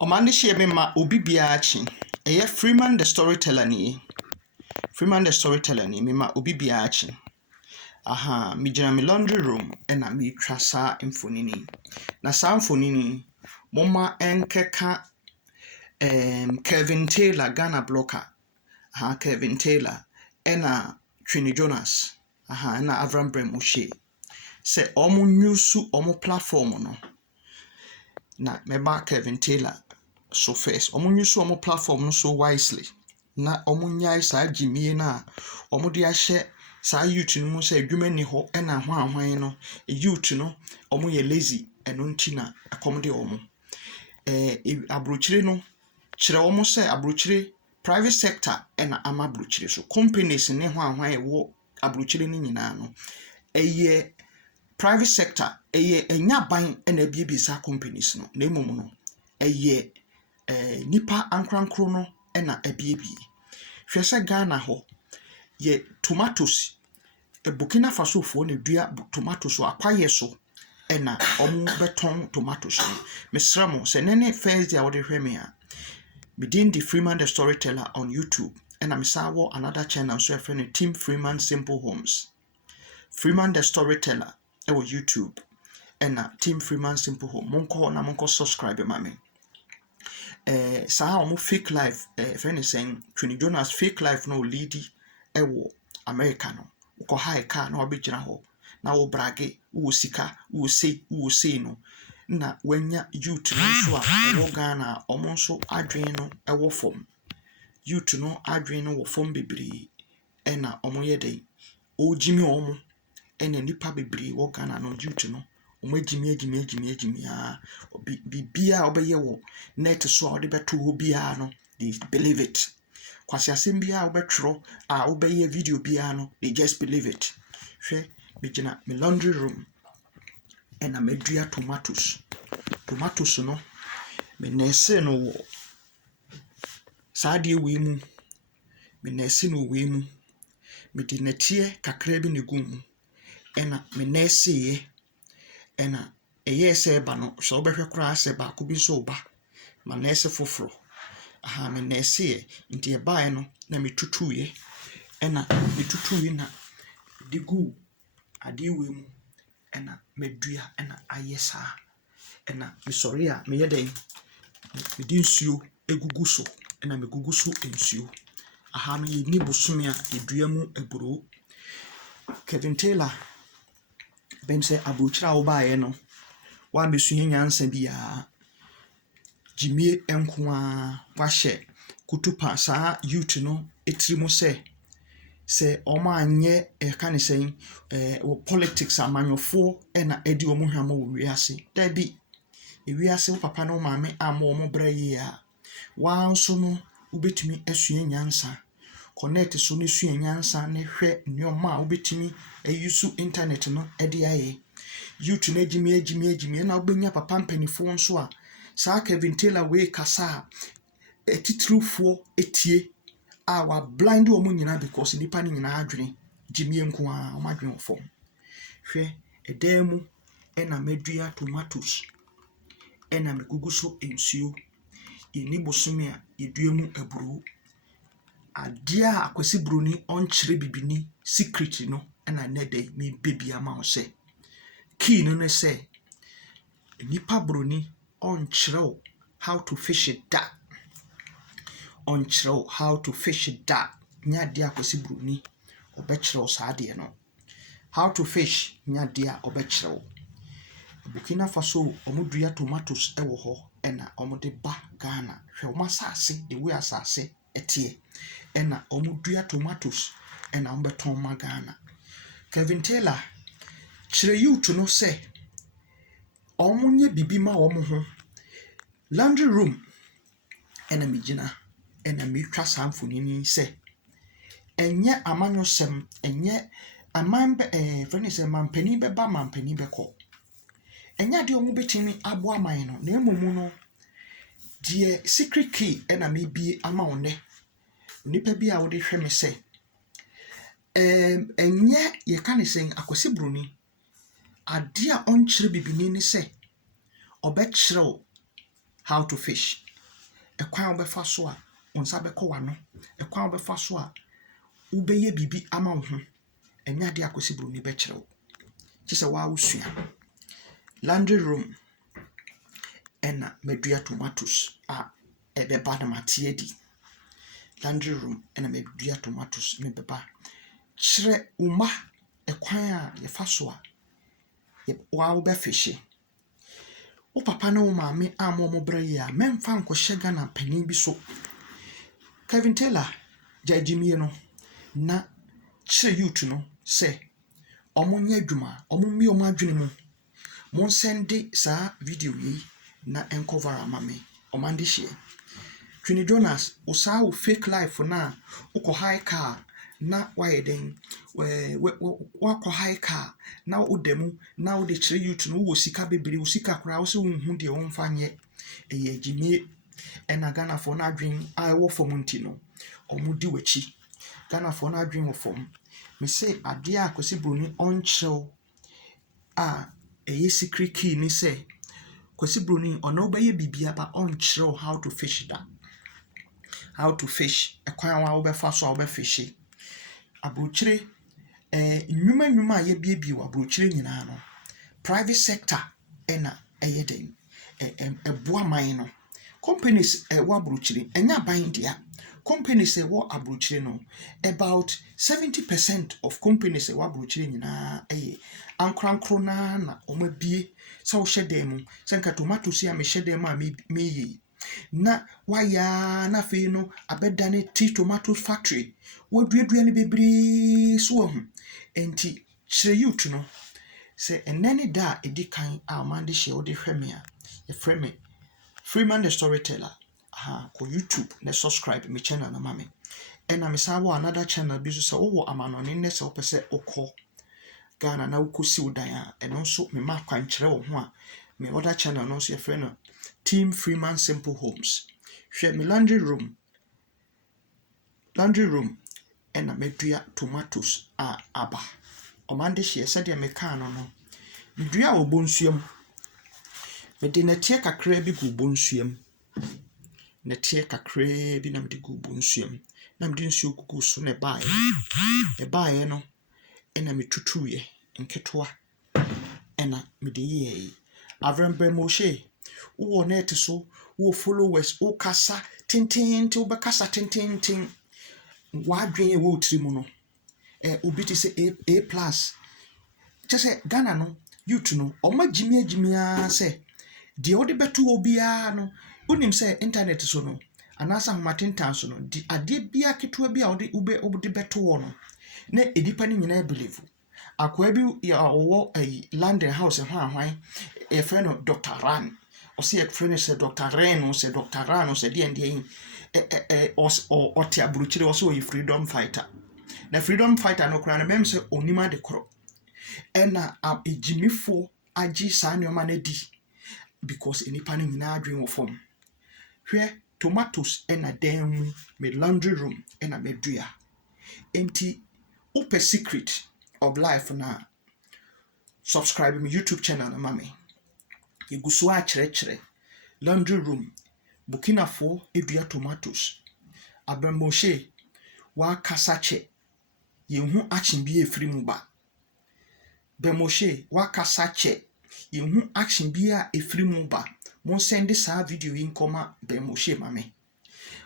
Omande share me ma obi biachi. Eye Freeman the storyteller ni. Freeman the storyteller ni me ma obi biachi. Aha, mi jina mi laundry room ena mi trasa mfonini. Na sa mfonini moma enkeka Kevin Taylor Ghana blocker. Aha, Kevin Taylor ena Trini Jonas. Aha, ena Avram Bremushe. Se omo nyusu omo platform no. Na meba Kevin Taylor so first omo nyusu omo platform no so wisely na omo nyai sa jimie na omo de ahye sa youth no mu say adwuma ni ho na hwan no youth no omo ye lazy eno nti na akom de omo abrochire no kire omo say abrochire private sector na ama abrochire so companies ne hwan wo abrochire ni nyina no eye private sector enya ban na biebisa companies no na emom no eye nipa ankrankro no na abiebi hwese Ghana ho ye tomatoes Burkina Faso fo na dua tomatoes akwaye so na omo beton tomatoes no mesramo se nene first dia wo de hweme a within the Freeman the storyteller on YouTube and I'm saw another channel so friend Team Freeman Simple Homes Freeman the storyteller on YouTube and Team Freeman Simple Home monko subscribe mame saa omo fake life friend is saying Trini Jonas fake life no leadi ewo America no ko high car na obegina ho na wo brage wo sika wo sei no na wanya youth no so a ewo Ghana omo so adwen no ewo fom youth no adwen no wo fom bebre na omo yede ojimi omo ena nipa bebre wo Ghana no youth no omo agimi bibia obeye wo net so a ode beto ho bia no they believe it kwasi asem bia obetro a obeye video bia no they just believe it hwe me me laundry room ena medua tomatoes no me nese no wo saade we mu me nese no we mu me di netie kakra bi ne gum ena me nese ye ena eye se ba no so obehwe kura se ba ko bi so ba ma nese foforo aha me nese ye nti e bae no na me tutuye ena me tutuye na digu ade we mu ena medua ena ayesa ena me sorry a me yeden me di nsuo egugu so ena me gugu so nsuo aha no ye ni bosome a edua mu eburo Kevin Taylor ben say abuchira wo baaye no wa mesu nyansa bia jimie enko a wahye kutupa saa youth no etrimu se omo anye ka ne sen politics amanyofo na edi omo hwama wo wiase dabi wiase wo papa no maame ama omo brayi a wanso no ubetumi asua nyansa connect so ne sua nyansa ne hwe nyoma ubetumi ayusu internet no edi aye youth na agimi na obenya papa mpanifo nso a saa Kevin Taylor we kasa etitrufo etie a wa blind omo nyina because nipa ni nyina adwene gimie nko a o madwen fo hwe edemu ena medua tomatoes ena megugu so ensuo eni bosome a edua mu aburu adia akwasi broni onkyere bibini secret no ena nede me bebia ma o se key no ne se nipa broni onkyere how to fish it da onkyere how to fish it da nya dia akwasi broni obekyere saade no how to fish nya dia obekyere Burkina Faso omudua tomatoes ewo ho ena omode ba Ghana hwe omasase ewe asase etie ena omudua tomatoes ena ombeton ma Ghana Kevin Taylor kire youth no se omunye bibi ma omo ho laundry room ena mejina ena metwa samfonini se enye amanyosem enye amambe fenise mampani beba mampani beko enya de omo betimi abo aman no na emomu no die secret key ena mebie ama one nipa bi a wo de hwe me se enye ye kan sen akwasi broni ade a onkyere bibini ne se obekyere how to fish ekwan obefa so a onsa beko wano ekwan obefa so a ubeye bibi ama wo ho enya de Akwasi Broni be kire wo kise wa usua laundry room ena medua tomatoes a ebeba na matie di laundry room ena medua tomatoes me beba kire uma ekwan a ye fa so a wa wo be fishe wo papa na wo maame amo mo bra ya memfa nkohye Ghana panin bi so Kevin Taylor jajimie no na kire youth no se omonye adwuma omummi omo adwene mu mon sende sa video yi na encover amame omande hye Twini Jonas usa wo fake life na uko high car na wayeden wako high car na udemu na ude kire youth no wo sika bebere wo sika kura wo se hunhu de wo mfanye eye jimie ena Ghana for na adwen a wo fom ntino omudi wachi Ghana for na adwen wo fom me say ade a Akwasi Broni onchew a eye secret key ni say Akwasi Broni ono obeye bibia ba onchew how to fish that how to fish ekwan wa obefa so obefish abrochire nnwuma ye biebi wa abrochire nyina no private sector ena eyeden eboa man no companies wa abrochire enya ban dia companies wa abrochire no about 70% of companies wa abrochire nyina ankrankro na omabie sa wo hyedem mu senka tomatoes ya me hyedem a me na waya na fe no abedane tea tomato factory wo duadua ne bebre so wo hu enti kire youth no se enani da edikan a mande hye wo de hweme a ye frame Freeman the Storyteller ko YouTube na subscribe me channel na mame ena me sa wo another channel bi so se wo amanone ne se opese okọ Ghana na ukosi udan a eno nso me ma kwan kire wo ho a me other channel no so ye frame no Team Freeman Simple Homes. Share me laundry room ena medua tomatoes a aba. Omande hye said ya meka no no. Medua obonsuam. Mede netie kakra bi gu bonsuam. Netie kakra bi na mede gu bonsuam. Na mede nsuo gugu so ne bae. E bae no ena metutuye nketoa ena mede ye. Avrembe Moshe wo net so wo followers wo kasa tintin wo be kasa tintin wa dwen wo trimu no obi ti say A+ chese Ghana no youth no omagimia say de odi beto obia no unim say internet so no anasa homatentan so no di ade bia keto bia odi beto wo no na edipa ni nyina believe akwa bi ya wo London house hwan e friend of Dr. Ran o se friend say Dr. Ren o se Dr. Ran o se de o te abruchire o so freedom fighter na freedom fighter no kra na mem say onima de kro ena ejimifo agi sa nyoma na di because enipa ni nyina adwen wo fom hwe tomatoes ena den me laundry room ena medua enti upe secret of life na subscribe my YouTube channel na mame igusu a kire laundry room Burkina Faso edua tomatoes Abramoshe wa kasache yehu action bi efiri mu ba Bemoshe wa kasache yehu action bi a efiri mu ba mon send sa video yi nkoma Bemoshe mame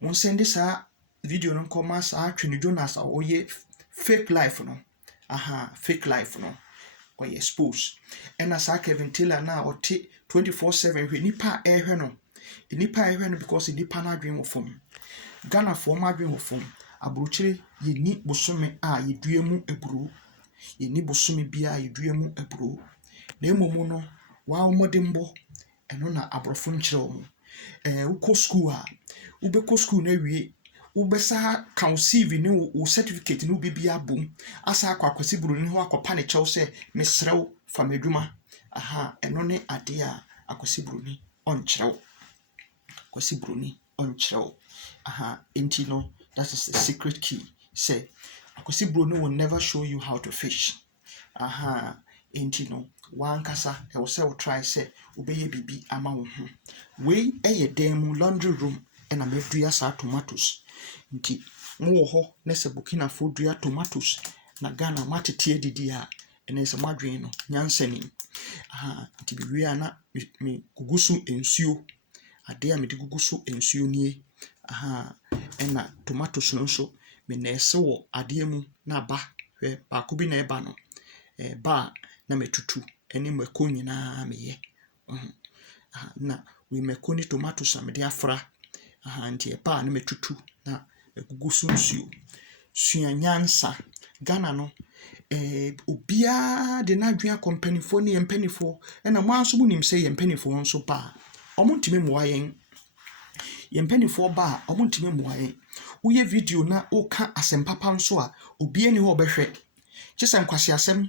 mon send sa video no nkoma sa Twini Jonas a oye fake life no fake life no or expose ena sa Kevin Taylor na ote 24/7 hwe nipa ehwe no because nipa na adwen wo fom Ghana for ma adwen wo fom abrochire yeni bosome a yeduemu eburu yeni bosome bia yeduemu eburu na emomu no wa omodembo eno na abrofo nkyere wo uko school a ubeko school na wie ubesa conceive ni wo certificate no bibia bom asa akwa Akwasi Broni ho akopa ne chew se mesrew fameduma eno ne ade a Akwasi Broni onkyerɛw Akwasi Broni onkyerɛw enti no that is the secret key say Akwasi Broni will never show you how to fish enti no wankasa e wo say wo try say obeye bibi ama wo ho we eye dem laundry room ɛna medua saa tomatoes nti mo ho na sɛ Burkina fo dua tomatoes na Ghana matete adidi a ɛne sɛ moadwen no nyansani nti bewie a na me gugu so nsuo ade a mede gugu so nsuo nie ɛna tomatoes no nso me nɛɛse wɔ adeɛ mu na ba hwɛ baako bi na ɛba no ba na metutu ɛne mako nyinaa meyɛ na we mako ne tomatoes a mede afra nti ɛba na metutu na gugu so nsuo sua nyansa Ghana no obiara de n'adwene akɔ mpanimfoɔ ne mpanimfoɔ ɛna mo anso mo nim sɛ yɛ mpanimfoɔ nso ba ɔmo ntimi mmoa yɛn yɛ mpanimfoɔ ba ɔmo ntimi mmoa yɛn woyɛ video na woka asɛmpapa nso a obiara ni hɔ ɔbɛhwɛ kyɛ sɛ nkwasiasɛm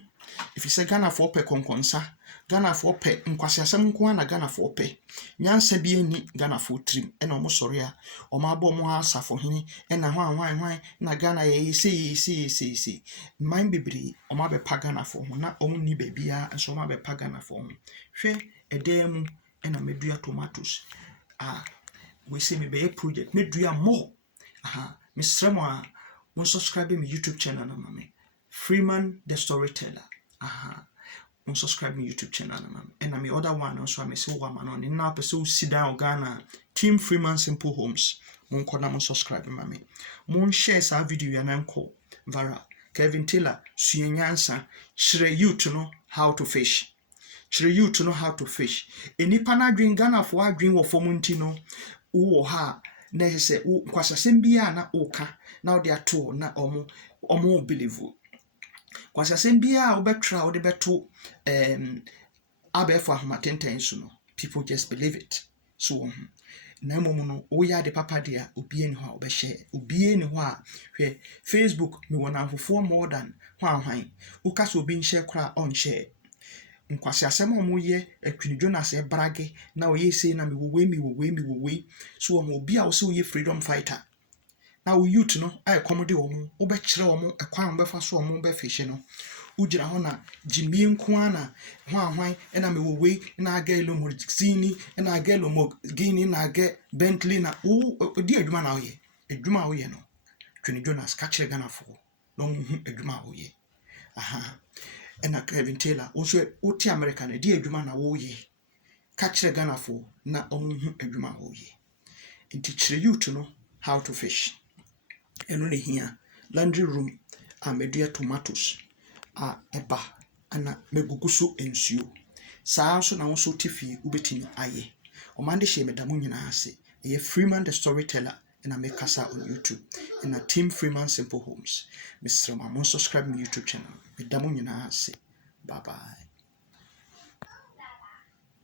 ɛfiri sɛ Ghanafoɔ pɛ kɔnkɔnsa Ghanafoɔ pɛ nkwasiasɛm nko na Ghanafoɔ pɛ nyansa bi ani Ghanafoɔ tirim ɛna ɔmo sɔre a ɔmo abɔ ɔmo asafohene ɛna hwan na Ghana yɛ sei man bebree ɔmo abɛpa Ghanafoɔ ho na ɔmo ni baabia nso ɔmo abɛpa Ghanafoɔ ho hwɛ ɛdan mu ɛna medua tomatoes we say me bɛyɛ project medua more mesrɛ mo a mo subscribe me YouTube channel na mame Freeman the Storyteller on subscribe me YouTube channel and I other one also I may say woman on now person sit down Ghana Team Freeman Simple Homes mon kona mon subscribe mami mon share sa video ya nanko viral Kevin Taylor suyenyansa kyerɛ you to know how to fish enipa na adwen Ghana fo adwen wo fom nti no wo ha na sɛ kwasasɛm bia na oka na wo de ato na ɔmo believe kwasasɛm bia wobɛtra wo de bɛto abɛfo ahomatenten so no people just believe it so na mmom no woyɛ ade papa de a obie ni hɔ a wobɛhyɛ obie ni hɔ a hwɛ Facebook me wɔ namfofoɔ more than hwan woka sɛ obi nhyɛ kora ɔnhyɛ nkwasiasɛm a ɔmo yɛ Queen Jonas brage na ɔyɛ sei na me wɔ wei so ɔmo obi a wo sɛ woyɛ freedom fighter na wo youth no ay komode omo wo be kyerɛ omo ekwan wo be fa so omo be fish no ugyina ho na jimie nko ana hwan na me wo wei na aga Lamborghini na aga Lamborghini na aga Bentley na wo di adwuma na wo ye no Queen Jonas ka kyerɛ Ghana fo no hu adwuma wo ye na Kevin Taylor also oti America na di adwuma na wo ye ka kyerɛ Ghana fo na ɔmo hu adwuma wo ye nti kyerɛ youth no how to fish eno ne hia laundry room a medua tomatoes a eba ana megugu so ensuo saa so na wo so tifi ubetimi aye omande hye medamu nyina ase ye Freeman the Storyteller na me kasa on YouTube na Team Freeman Simple Homes mesrema mo subscribe me YouTube channel medamu nyina ase bye bye.